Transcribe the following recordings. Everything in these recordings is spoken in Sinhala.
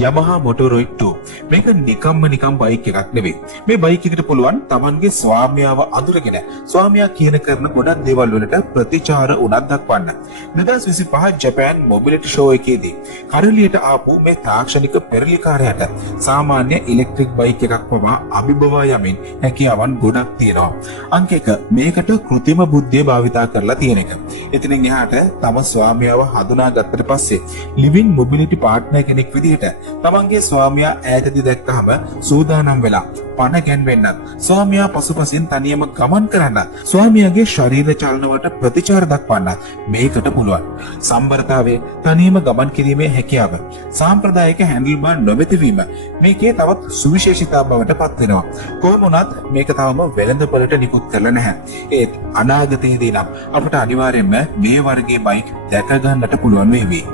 Yamaha Motoroid 2 මේක නිකම් බයික් එකක් නෙවෙයි. මේ බයික් එකට පුළුවන් Tamanගේ ස්වාමියාව අඳුරගෙන ස්වාමියා කියන කරන ගොඩක් දේවල් වලට ප්‍රතිචාර උනක් දක්වන්න. 2025 ජපාන් මොබිලිටි ෂෝ එකේදී කරලියට ආපු මේ තාක්ෂණික පෙරලිකාරයාට සාමාන්‍ය ඉලෙක්ට්‍රික් බයික් එකක් පවා අභිබවා යමින් හැකියාවන් ගොඩක් තියෙනවා. අංක 1 මේකට කෘත්‍රිම බුද්ධිය භාවිතා කරලා තියෙන එක. එතනින් එහාට තම ස්වාමියාව හඳුනාගත්තට පස්සේ ලිවිං මොබිලිටි පාර්ට්නර් කෙනෙක් විදිහට තමන්ගේ ස්වාමියා ඈතදී දැක්කහම සූදානම් වෙලා පණ ගැන්වෙන්නත් ස්වාමියා පසුපසින් තනියම ගමන් කරන්න ස්වාමියාගේ ශරීර චලන වලට ප්‍රතිචාර දක්වන්න මේකට පුළුවන්. සම්බරතාවයේ තනියම ගමන් කිරීමේ හැකියාව සාම්ප්‍රදායික හැන්ඩල් බාර් නොමැතිවීම මේකේ තවත් සුවිශේෂීතාව බවට පත් වෙනවා. කොහොම වුණත් මේක තවම වෙළඳපොළට නිකුත් කරලා නැහැ. ඒත් අනාගතයේදී නම් අපට අනිවාර්යයෙන්ම මේ වර්ගයේ බයික් දැක ගන්නට පුළුවන් වේවි.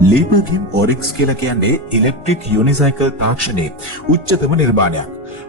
ලීබර්ගිම් ඔරික්ස් කියලා කියන්නේ ඉලෙක්ට්‍රික් යුනිසයිකල් තාක්ෂණයේ උච්චතම නිර්මාණයක්.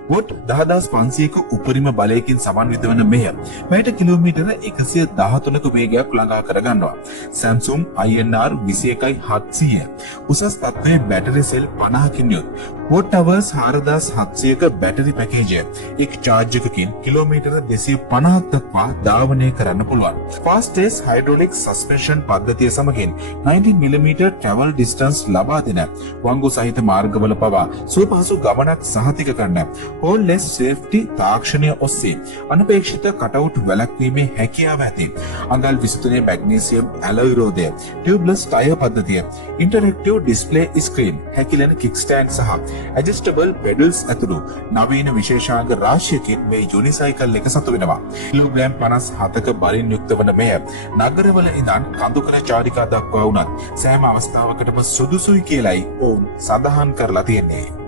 වොට් 10500ක උපරිම බලයකින් සමන්විත වන මෙය මීට කිලෝමීටර 113ක වේගයක් ළඟා කර ගන්නවා. Samsung INR 21700 උසස් තත්ත්වයේ බැටරි සෙල් 50කින් යුත් වොට් hours 4700ක බැටරි පැකේජය එක් චාර්ජ් එකකින් කිලෝමීටර 250ක් දක්වා ධාවනය කරන්න පුළුවන්. Fastest hydraulic suspension පද්ධතිය සමගින් 19mm travel distance ලබා දෙන වංගු සහිත මාර්ගවල පවා සුවපහසු ගමනක් සහතික කරන හෝල්ලෙස් සේෆ්ටි තාක්ෂණය ඔස්සේ අනපේක්ෂිත කටවුට් වැළැක්වීමේ හැකියාව ඇති අඟල් 23 මැග්නීසියම් ඇලොයි රෝදය ටියුබ්ලස් ටයර් පද්ධතිය interactive display screen හැකිලෙන kick stand සහ ඇඩ්ජස්ටබල් පෙඩල්ස් ඇතුළු නවීන විශේෂාංග රාශියකින් මේ යුනිසයිකල් එක සතු වෙනවා. කිලෝග්‍රෑම් 57ක බරින් යුක්ත වන මෙය නගරවල ඉඳන් කඳුකර චාරිකා දක්වා වුණත් සෑම අවස්ථාවකටම සුදුසුයි කියලයි ඔවුන් සඳහන් කරලා තියෙන්නේ.